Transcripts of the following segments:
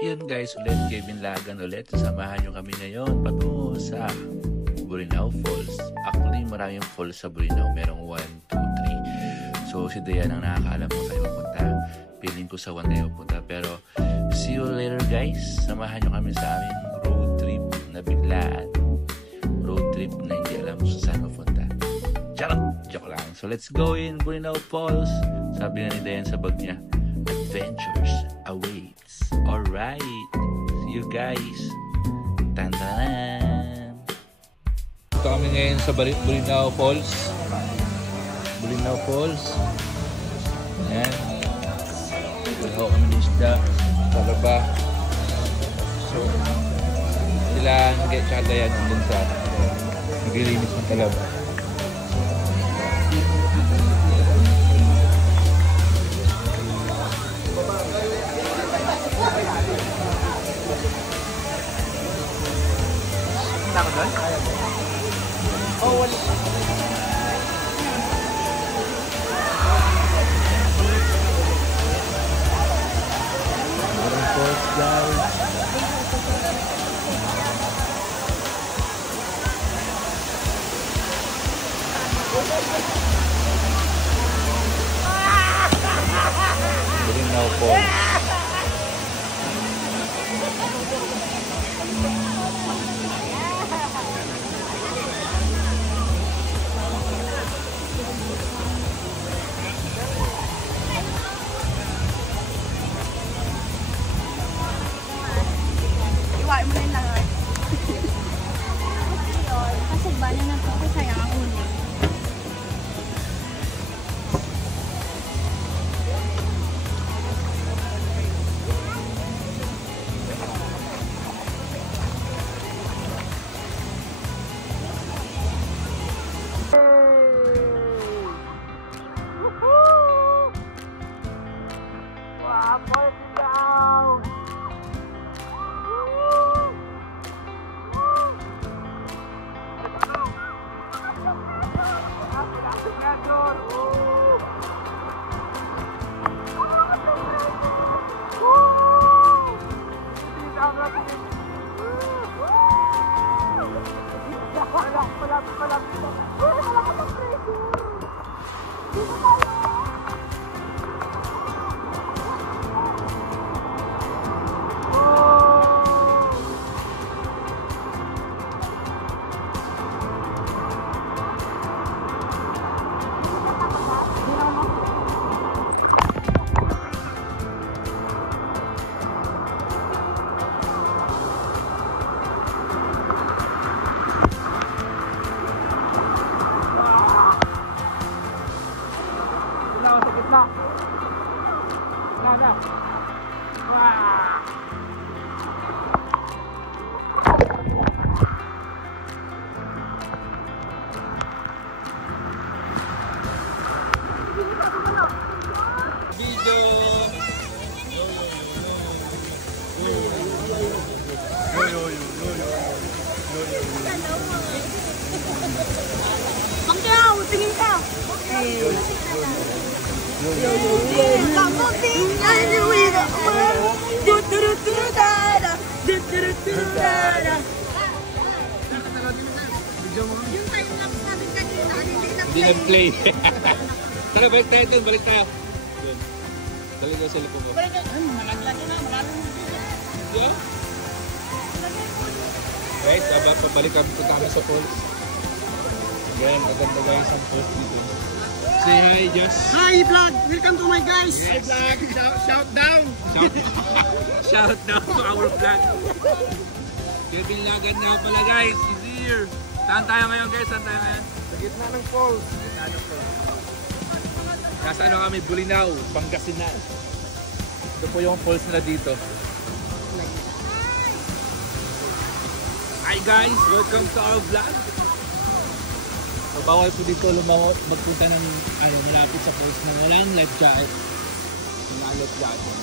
Yun guys, ulit Kevin Lagan ulit. Samahan nyo kami ngayon patungo sa Bolinao Falls. Actually, maraming falls sa Bolinao. Merong 1, 2, 3. So, si Dayan ang nakakaalam kung saan pupunta. Feeling ko sa 1 tayo pupunta. Pero, see you later guys. Samahan nyo kami sa aming road trip na biglaan. Road trip na hindi alam kung saan pupunta. Charot! Joke lang. So, let's go in Bolinao Falls. Sabi nga ni Dayan sa bag niya, adventures awaits. Alright, see you guys. Tantanan. Ito kami ngayon sa Bolinao Falls. Bolinao Falls. Ayan. Pulaho kami ng isda. Talaba. So, sila hanggang tsaka Dayan dun sa naglilinis ng talaba. Oh, wala. Falls guys. Bolinao Falls. Iwain mo na yung lahat. Pasok ba na nato ko sayang ang uling. Bangkiao, tingin ka. Hindi nag-play. Tara, balik tayo ito. Balik tayo. Balik tayo sa lipo mo. Malaglag na, malalim. Guys, pabalik kami sa falls. Again, maganda guys ang falls dito. Say hi, Josh. Hi vlog! Welcome to my guys! Hi vlog! Shout down! Shout down to our vlog. Kevin Lagan na pala guys. He's here. Saan tayo ngayon guys? Saan tayo ngayon? Sa gitna ng falls. Nasa ano kami? Bolinao, Pangasinan. Ito po yung falls nila dito. Hi guys! Welcome to our vlog. Bawal po dito magpunta ng malapit sa falls na walang life jacket. Walang life jacket.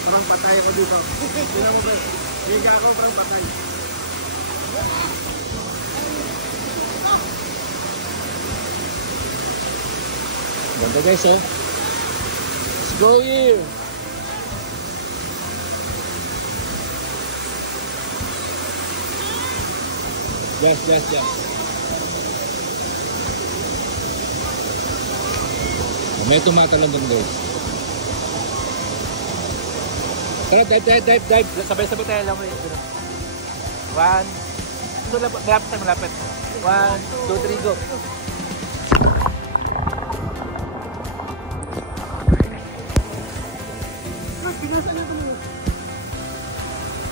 Parang patay ako dito. Tingnan mo ba? Higa ako parang patay. Ganda guys, oh. Let's go here. Just. May tumatalon doon guys. Tara, dive. Sabay-sabay tayo lang yun. 1, 2, malapit. 1, 2, 3, go.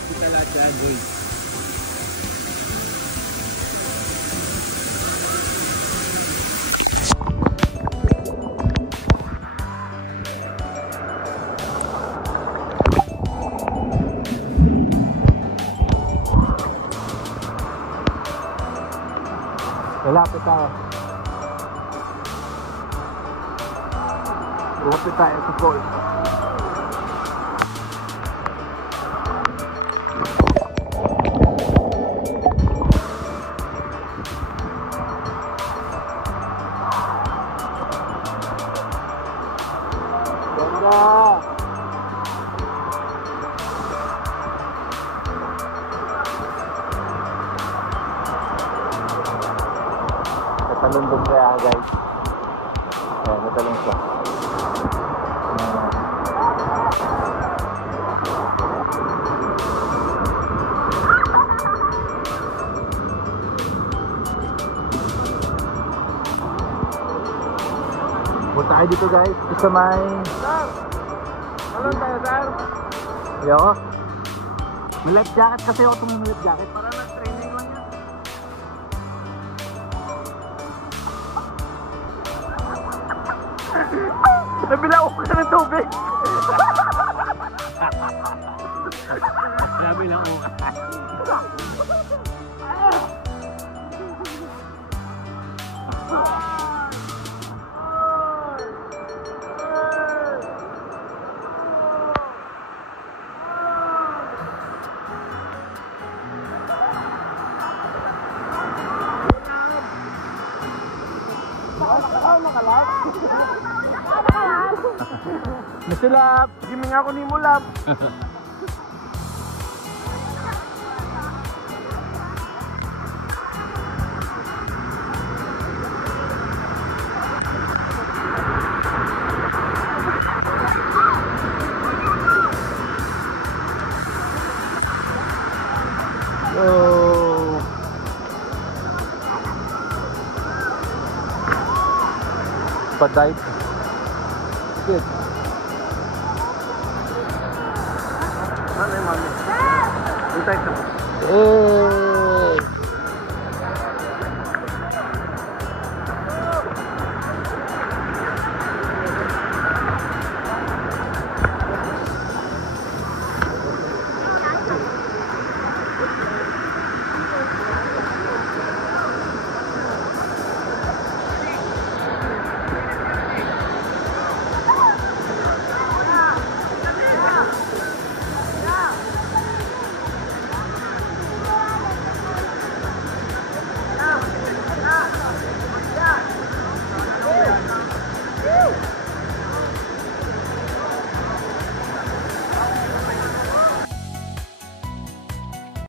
Kita lahat dyan, boy. Malapit tayo. Malapit tayo sa goal. Ganda! Natalundong kaya guys. Ayan, natalong siya. Punta tayo dito guys. Isa may... Sir! Talon tayo, sir! Yo. May life jacket kasi ako itong life jacket. Para nag-training lang yan. Nabilaw ko na ng tubig. Nabilaw ko. Masilap. Giming ako ni Mulap. Oh. Paday. Good. Ano yung mami? Dito tayo sa... Eh.